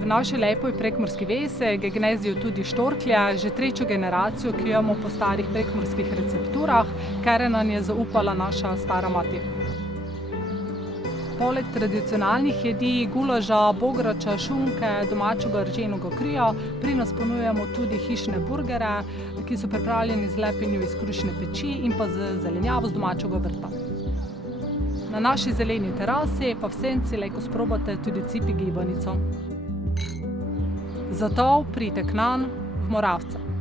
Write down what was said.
V naši lepi prekmurski vesi gnezdijo tudi štorklje, že tretjo generacijo, ki jo imamo po starih prekmurskih recepturah, ker nam je zaupala naša stara mati. Poleg tradicionalnih jedi, gulaža, bograča, šunke, domačega rženega krija, pri nas ponujamo tudi hišne burgere, ki so pripravljeni z lepinjo iz krušne peči in pa z zelenjavo z domačega vrta. Na naši zeleni terasi pa v senci lahko sprobate tudi cipi gibanico. Zato pridite k nam v Moravce.